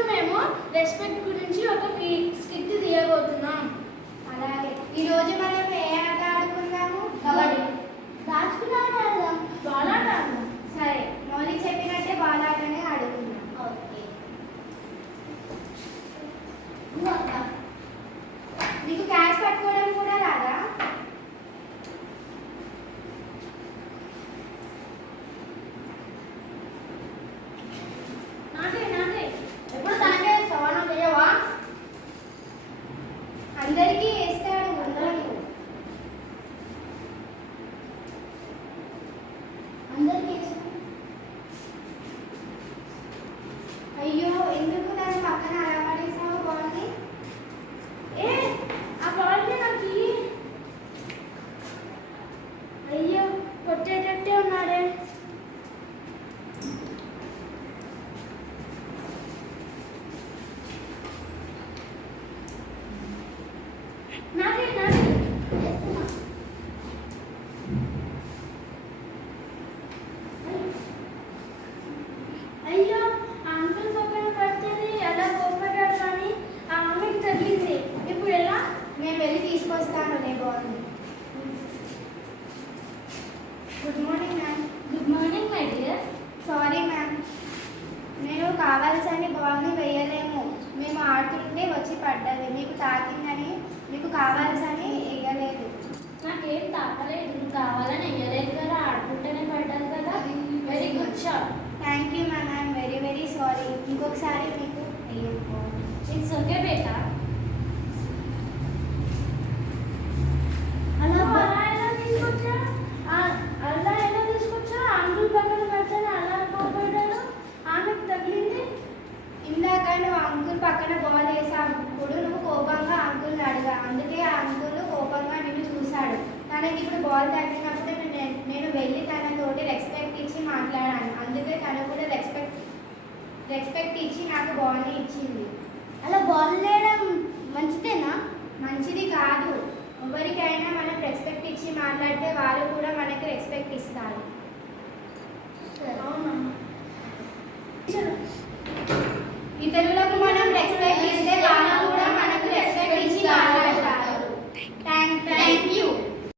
ఇప్పుడు మేము రెస్పెక్ట్ గురించి ఒక స్కిట్ తీయబోతున్నాం. అలాగే ఈరోజు మనం ఏ ఆట ఆడుకుందాము? కబడ్డీ. దాచుకున్న ఆట ఆడదాం. బాల్ ఆట ఆడదాం. సరే, మౌలి చెప్పినట్టే బాల్ ఆటనే ఆడుకుందాం. ఓకే. నీకు క్యాచ్ పట్టుకోవడం కూడా రాదా? ఎప్పుడు దానికే సవానం వేయవా? అందరికీ వేస్తాడు. అందరికీ అయ్యో, ఎందుకు దాని పక్కన అలా పడేసావు బాల్ని? ఏ ఆ బాల్ని నాకు ఇయ్యి. అయ్యో, కొట్టేటట్టే ఉన్నాడే. నాకే వేస్తున్నా. అయ్యో, ఆ అంకుల్ పక్కన పడితేనే ఎలా కోపడ్డాడు, కానీ ఆ అమ్మకి తగిలింది. ఇప్పుడు ఎలా? నేను వెళ్ళి తీసుకొస్తాను నీ బాల్ని. Good morning ma'am. Good morning my dear. Sorry ma'am, నేను కావాల్సని బాల్ని వేయలేము. మేము ఆడుతుంటే వచ్చి పడ్డది. మీకు తాకిందని మీకు కావాల్సని వేయలేదు. నాకేం తాకలేదు. నువ్వు కావాలని వేయలేదు కదా, ఆడుకుంటేనే పడ్డాను కదా. Very good shot. Thank you ma'am, I'm very very sorry. ఇంకొకసారి మీకు వేయకు. ఇట్స్ ఓకే బేటా. అలా ఎలా తీసుకొచ్చా? అలా ఎలా తీసుకొచ్చా? అంకుల్ పక్కన పడితేనే అలా కోపడ్డాను. ఆమెకు తగిలింది. ఇందాక నువ్వు అంకుల్ పక్కన బాల్ వేసాప్పుడు నువ్వు కోపంగా అంకుల్ని అడిగా. అందుకే ఆ అంకుల్ కోపంగా నిన్ను చూశాడు. తనకి ఇప్పుడు బాల్ తగిలినప్పుడు నేను వెళ్ళి తనతోటి రెస్పెక్ట్ ఇచ్చి మాట్లాడాను. అందుకే తను కూడా రెస్పెక్ట్ ఇచ్చి నాకు బాల్ని ఇచ్చింది. అలా బాల్ వేయడం మంచిదేనా? మంచిది కాదు. ఎవరికైనా మనం రెస్పెక్ట్ ఇచ్చి మాట్లాడితే వాళ్ళు కూడా మనకి రెస్పెక్ట్ ఇస్తారు. అవునా? ఇతరులకు